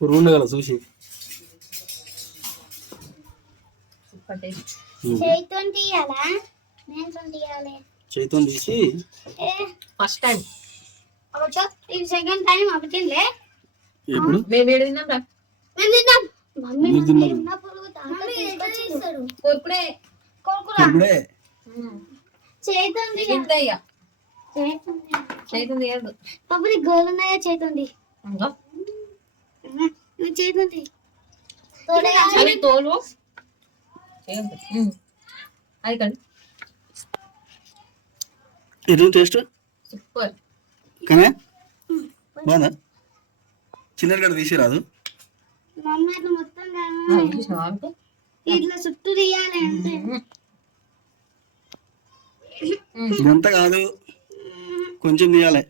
పురుగుండు కదా చూసి చేతితో తీసి. First time. ఇది సెకండ్ టైం అప్పటిలే ఇప్పుడు మేము ఏడు తిన్నాం చేతుంది గోలు ఉన్నాయా చేతుంది చేతుంది తోలు. అది కండి టేస్ట్? సూపర్. కానీ బాగుందా? చిన్న గడ తీసి రాదు. అంటూ ఇట్లా చుట్టూ తీయాలి అంతే ఇదంతా కాదు. కొంచెం తీయాలి.